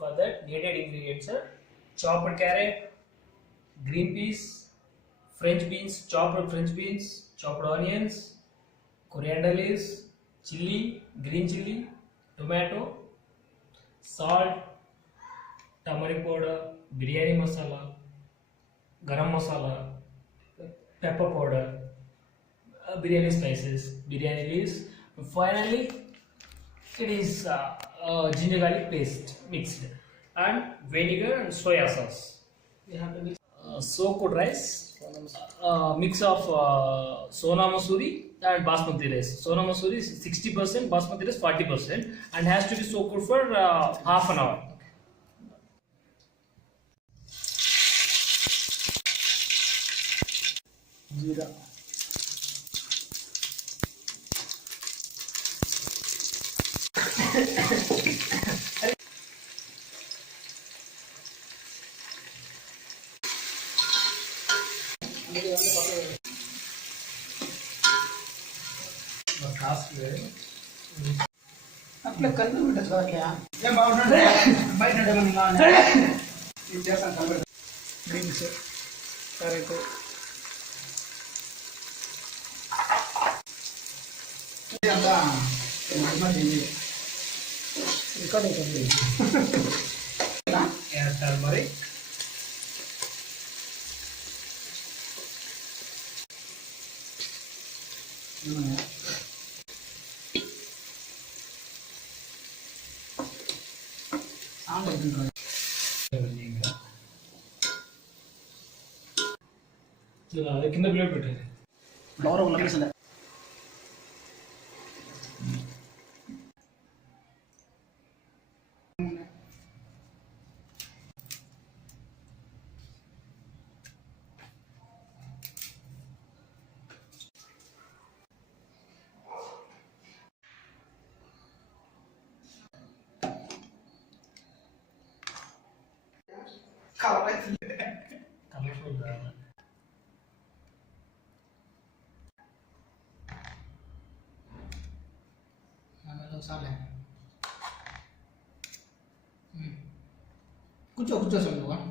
For that, needed ingredients are chopped carrot, green peas, French beans, chopped French beans, chopped onions, coriander leaves, chili, green chili, tomato, salt, turmeric powder, biryani masala, garam masala, pepper powder, biryani spices, biryani leaves. Finally, it is ginger garlic paste mixed and vinegar and soya sauce. We have to mix soaked rice, mix of sona masuri and basmati rice. Sona masuri is 60%, basmati rice 40%, and has to be soaked for half an hour. Jeera. అట్లా కలిపి ఉంటుంది చూడట్లే ఏం బాగుంటుంది బయట ఇది చేస్తాను కలిపి beans carrot ఇదంతా రికార్డ్ అవుతుంది టర్మరిక్ కింద ప్లేట్ పెట్టండి ఫ్లవర్ కనిపిస్తుంది కలర్ఫుల్ కూర్చో కూర్చోసాను నువ్వు